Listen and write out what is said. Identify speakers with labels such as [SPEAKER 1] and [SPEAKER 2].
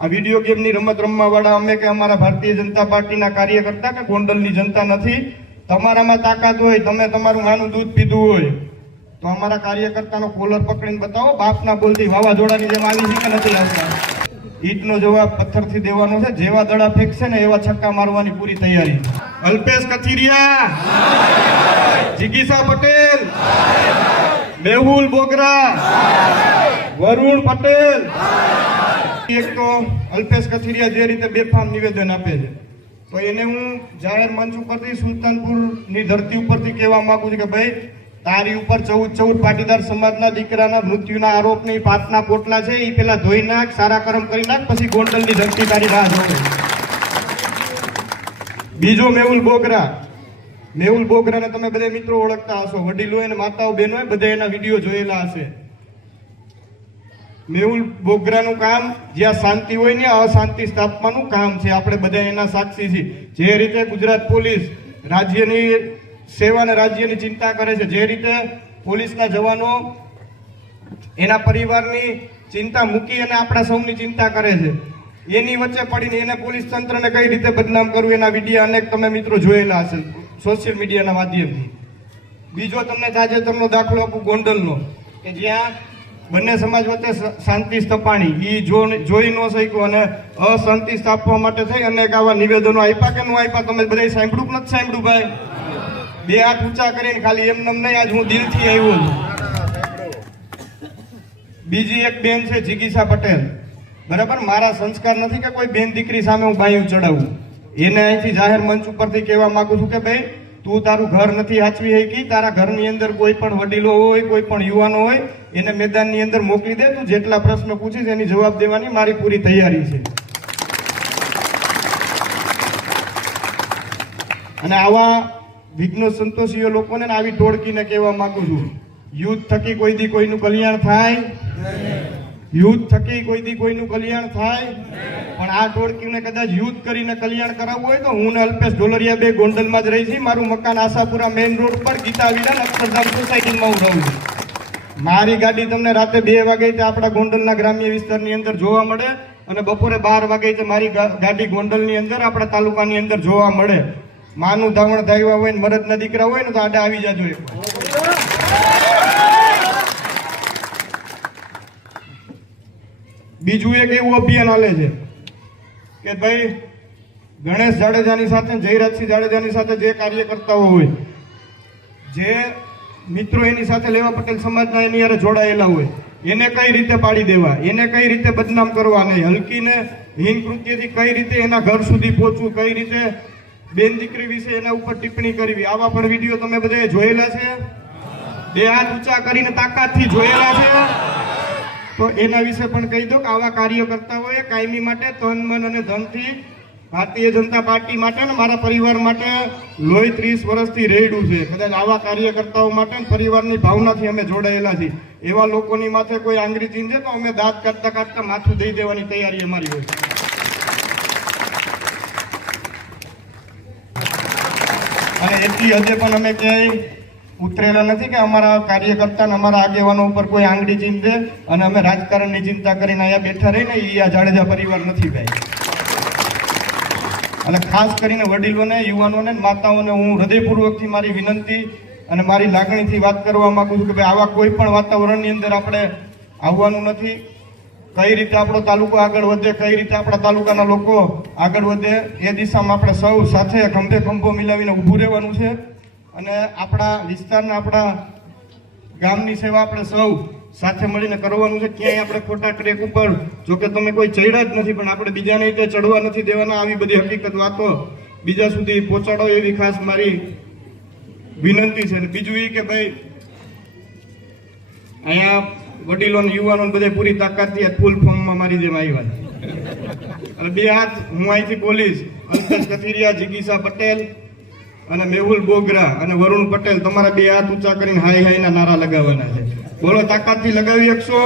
[SPEAKER 1] આ વીડિયો ગેમની રમત રમવા વાળા અમે કે અમારા ભારતીય જનતા પાર્ટીના કાર્યકર્તા કે ગોંડલની જનતા નથી. તમારામાં તાકાત હોય, તમે તમારું નાનું દૂધ પીધું હોય, તો અમારા કાર્યકર્તાનો કોલર પકડીને બતાવો. બાપના બોલથી વાવાઝોડાની જેમ આવી છે કે નથી આવતા? ઈટનો જવાબ પથ્થરથી દેવાનો છે. જેવા દડા ફેંકશે ને એવા છક્કા મારવાની પૂરી તૈયારી. અલ્પેશ કથિરિયા. જિગીસા પટેલ. મેહુલ બોગરા. વરુણ પટેલ. એક તો અલ્પેશ કથિરિયા જે રીતે બેફામ નિવેદન આપે છે. તો એને હું જાહેર મંચ ઉપરથી સુલતાનપુરની ધરતી ઉપરથી કહેવા માંગુ છું કે ભાઈ, તારી ઉપર ચૌદ ચૌદ પાટીદાર સમાજના દીકરાના મૃત્યુના આરોપની પાતના પોટલા છે એ પેલા ધોઈ નાખ, સારા કર્મ કરી નાખ, પછી ગોંડલની ધરતી તારી રાહ જોવે. બીજો મેહુલ બોગરા. મેહુલ બોગરાને તમે બધા મિત્રો ઓળખતા હશો. વડીલો અને માતાઓ બહેનો બધા એના વીડિયો જોયેલા હશે. મેહુલ બોગરાનું કામ, જ્યાં શાંતિ હોય ને અશાંતિ સ્થાપવાનું કામ છે. આપણે બધા એના સાક્ષી છીએ. જે રીતે ગુજરાત પોલીસ રાજ્યની સેવા અને રાજ્યની ચિંતા કરે છે, જે રીતે પોલીસના જવાનો એના પરિવારની ચિંતા મૂકી અને આપણા સૌની ચિંતા કરે છે. એની વચ્ચે પડીને એને પોલીસ તંત્રને કઈ રીતે બદનામ કરવું, એના વીડિયો અનેક તમે મિત્રો જોયેલા હશે સોશિયલ મીડિયાના માધ્યમથી. બીજો તમને તાજેતરનો દાખલો આપું ગોંડલનો, કે જ્યાં બંને સમાજ વચ્ચે શાંતિ સ્થપાણી. એ જો જોઈ ન શક્યો અને અશાંતિ સ્થાપવા માટે થઈ અનેક આવા નિવેદનો આપ્યા કે ન આપ્યા તમે બધા સાંભળ્યું નથી સાંભળ્યું ભાઈ? બે હાથ ઊંચા કરીને ખાલી એમ નમ નહીં, આજ હું દિલથી આવ્યો છું. બીજી એક બેન છે, જિગીસા પટેલ. બરાબર? મારા સંસ્કાર નથી કે કોઈ બેન દીકરી સામે હું બાયું ચડાવું. એને અહીંથી જાહેર મંચ ઉપરથી કહેવા માંગુ છું કે ભાઈ તું તારું ઘર નથી હાચવી શકી તારા ઘરની અંદર કોઈ પણ વડીલો હોય કોઈ પણ યુવાનો હોય એને મેદાનની અંદર મોકલી દે તું જેટલા પ્રશ્ન પૂછીશ એની જવાબ દેવાની મારી પૂરી તૈયારી છે. અને આવા વિઘ્ન સંતોષીઓ લોકોને આવી ટોળકીને કહેવા માંગુ છું. યુદ્ધ થકી કોઈ દી કોઈનું કલ્યાણ થાય? યુદ્ધ થકી કોઈ દી કોઈનું કલ્યાણ થાય? પણ આ ટોળકીને કદાચ યુદ્ધ કરીને કલ્યાણ કરાવવું હોય તો હું અલ્પેશ ઢોલરિયા બે ગોંડલમાં જ રહી છીએ. મારું મકાન આશાપુરા મેઇન રોડ પર, ગીતા વિલા અક્ષરધામ સોસાયટીમાં હું રહું છું. મારી ગાડી તમને રાતે બે વાગે તે આપણા ગોંડલના ગ્રામ્ય વિસ્તારની અંદર જોવા મળે અને બપોરે બાર વાગે તે મારી ગાડી ગોંડલની અંદર આપણા તાલુકાની અંદર જોવા મળે. માનું ધાવણ ધાવ્યા હોય ને મરદના દીકરા હોય ને તો આડે આવી જાજો. બીજું એક એવું અભિયાન હાલે છે. કે ભાઈ, ગણેશ જાડેજાની સાથે જયરાજસિંહ જાડેજાની સાથે જે કાર્યકર્તાઓ હોય, જે મિત્રો એની સાથે લેવા પટેલ સમાજના એની યારે જોડાયેલા હોય, એને કઈ રીતે પાડી દેવા? એને કઈ રીતે બદનામ કરવા નહીં? હલકીને હિંગ કૃત્યથી કઈ રીતે એના ઘર સુધી પહોંચવું? કઈ રીતે બેન દીકરી વિશે એના ઉપર ટિપ્પણી કરવી? આવા પણ વીડિયો તમે બધાએ જોયેલા છે? બે હાથ ઊંચા કરીને તાકાતથી જોયેલા છે? તો એના વિશે પણ કહી દો કે આવા કાર્યકર્તાઓએ કાયમી માટે, તન, મન અને ધનથી ભારતીય જનતા પાર્ટી માટે ને મારા પરિવાર માટે લોહી ત્રીસ વર્ષથી રેડ્યું છે. કદાચ આવા કાર્યકર્તાઓ માટે પરિવારની ભાવનાથી અમે જોડાયેલા છીએ. એવા લોકોની માથે કોઈ આંગળી ચીંધે તો અમે દાંત કાઢતા કાઢતા માથું દઈ દેવાની તૈયારી અમારી હોય અને એટલી હદે પણ અમે ક્યાંય ઉતરેલા નથી કે અમારા કાર્યકર્તા અમારા આગેવાનો ઉપર કોઈ આંગળી ચીંધે અને અમે રાજકારણની ચિંતા કરીને અહીંયા બેઠા રહીને એ આ જાડેજા પરિવાર નથી ભાઈ. અને ખાસ કરીને વડીલોને, યુવાનોને માતાઓને હું હૃદયપૂર્વકથી મારી વિનંતી અને મારી લાગણીથી વાત કરવા માંગુ છું કે ભાઈ, આવા કોઈ પણ વાતાવરણની અંદર આપણે આવવાનું નથી. કઈ રીતે આપણો તાલુકો આગળ વધે, કઈ રીતે આપણા તાલુકાના લોકો આગળ વધે, એ દિશામાં આપણે સૌ સાથે ખંભે ખંભો મિલાવીને ઊભું રહેવાનું છે. અને આપણા વિસ્તારના આપણા ગામની સેવા આપણે સૌ સાથે મળીને કરવાનું છે. ક્યાંય આપણે ખોટા ટ્રેક ઉપર જો કે તમે કોઈ ચડ્યા જ નથી, પણ આપણે બીજાને રીતે ચડવા નથી દેવાના આવી બધી હકીકત વાતો બીજા સુધી પહોંચાડો એવી ખાસ મારી વિનંતી છે. બીજું એ કે ભાઈ, અહીંયા વડીલો યુવાનો બધે પૂરી તાકાતથી ફૂલ ફોર્મમાં મારી જેમ આવ્યા અને બે હાથ હું અહીંથી બોલીશ. અલ્પેશ કથિરિયા, જિગીસા પટેલ અને મેહુલ બોગરા અને વરુણ પટેલ તમારા બે હાથ ઊંચા કરીને હાય હાય ના નારા લગાવવાના છે. બોલો તાકાતથી લગાવી શકશો?